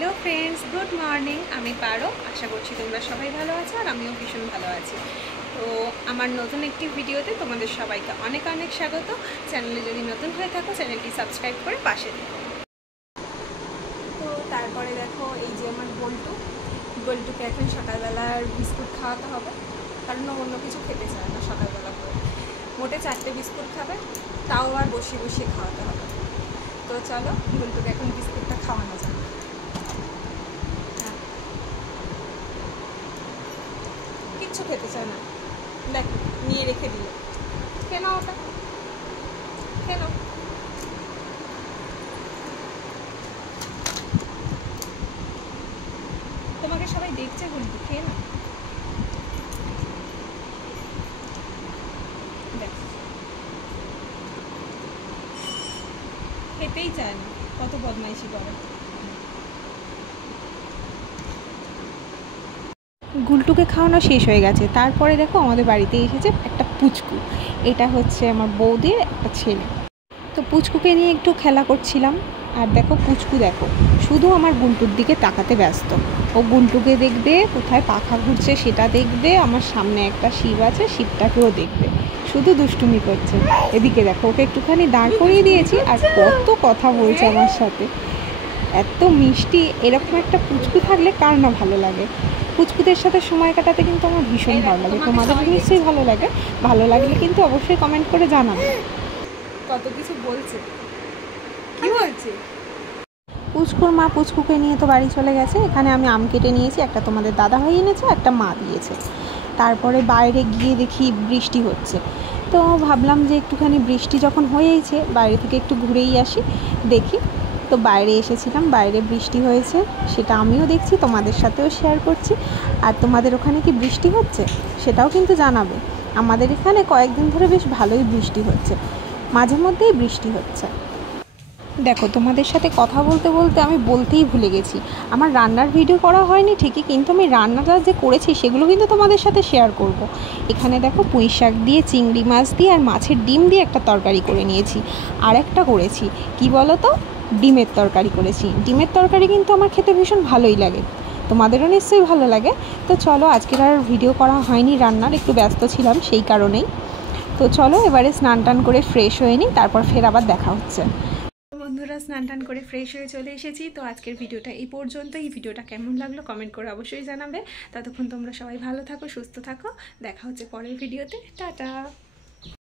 Hello friends good morning आमी पारो आशा करছি তোমরা সবাই ভালো আছো আর আমিও ভীষণ ভালো আছি। তো আমার নতুন একটি ভিডিওতে তোমাদের সবাইকে অনেক অনেক স্বাগত। চ্যানেলে যদি নতুন হয়ে থাকো চ্যানেলটি সাবস্ক্রাইব করে পাশে থেকো। তো তারপরে দেখো এই যে আমার গোলটুকে এখন সকালবেলার বিস্কুট খাওয়াতে হবে, কারণ অন্য কিছু খেতে চায় না সকালবেলা করে। মোটে 4টে বিস্কুট খাবে, তাও আর বসিয়ে বসিয়ে খাওয়াতে হবে। তো চলো গোলটুকে এখন বিস্কুটটা খাওয়ানো যাবে। কিচ্ছু খেতে চায় না, দেখ নিয়ে রেখে দিল। কেন ওটা কেন? তোমাকে সবাই দেখছে গোলটু, খেয়ে না। দেখ খেতেই চায় না, কত বদমাইশি করে। গুলটুকে খাওয়ানো শেষ হয়ে গেছে, তারপরে দেখো আমাদের বাড়িতে এসেছে একটা পুচকু। এটা হচ্ছে আমার বৌদির একটা ছেলে। তো পুচকুকে নিয়ে একটু খেলা করছিলাম, আর দেখো পুচকু দেখো শুধু আমার গুলটুর দিকে তাকাতে ব্যস্ত। ও গুলটুকে দেখবে, কোথায় পাখা ঘুরছে সেটা দেখবে, আমার সামনে একটা শিব আছে শিবটাকেও দেখবে, শুধু দুষ্টুমি করছে। এদিকে দেখো ওকে একটুখানি দাঁড় করিয়ে দিয়েছি, আর কত কথা বলছে আমার সাথে, এত মিষ্টি। এরকম একটা পুচকু থাকলে কার না ভালো লাগে। পুচকুদের সাথে সময় কাটাতে কিন্তু আমার ভীষণ ভালো লাগে। তোমাদের নিশ্চয়ই ভালো লাগে, ভালো লাগলে কিন্তু অবশ্যই কমেন্ট করে জানাবে। কত কিছু বলছে, কি বলছে? পুচকুর মা পুচকুকে নিয়ে তো বাড়ি চলে গেছে। এখানে আমি আম কেটে নিয়েছি, একটা তোমাদের দাদা ভাই এনেছে, একটা মা দিয়েছে। তারপরে বাইরে গিয়ে দেখি বৃষ্টি হচ্ছে, তো ভাবলাম যে একটুখানি বৃষ্টি যখন হয়েইছে বাইরে থেকে একটু ঘুরেই আসি, দেখি। তো বাইরে এসেছিলাম, বাইরে বৃষ্টি হয়েছে, সেটা আমিও দেখছি, তোমাদের সাথেও শেয়ার করছি। আর তোমাদের ওখানে কি বৃষ্টি হচ্ছে সেটাও কিন্তু জানাবে। আমাদের এখানে কয়েকদিন ধরে বেশ ভালোই বৃষ্টি হচ্ছে, মাঝে মধ্যেই বৃষ্টি হচ্ছে। দেখো তোমাদের সাথে কথা বলতে বলতে আমি বলতেই ভুলে গেছি, আমার রান্নার ভিডিও করা হয়নি ঠিকই, কিন্তু আমি রান্নাটা যে করেছি সেগুলো কিন্তু তোমাদের সাথে শেয়ার করব। এখানে দেখো পুঁই শাক দিয়ে, চিংড়ি মাছ দিয়ে আর মাছের ডিম দিয়ে একটা তরকারি করে নিয়েছি। আর একটা করেছি কি বলো তো, ডিমের তরকারি করেছি। ডিমের তরকারি কিন্তু আমার খেতে ভীষণ ভালোই লাগে, তোমাদেরও নিশ্চয়ই ভালো লাগে। তো চলো, আজকের আর ভিডিও করা হয়নি রান্নার, একটু ব্যস্ত ছিলাম সেই কারণেই। তো চলো এবারে স্নান টান করে ফ্রেশ হয়ে নিই, তারপর ফের আবার দেখা হচ্ছে। বন্ধুরা স্নান টান করে ফ্রেশ হয়ে চলে এসেছি। তো আজকের ভিডিওটা এই পর্যন্ত। এই ভিডিওটা কেমন লাগলো কমেন্ট করে অবশ্যই জানাবে। ততক্ষণ তোমরা সবাই ভালো থাকো, সুস্থ থাকো, দেখা হচ্ছে পরের ভিডিওতে। টাটা।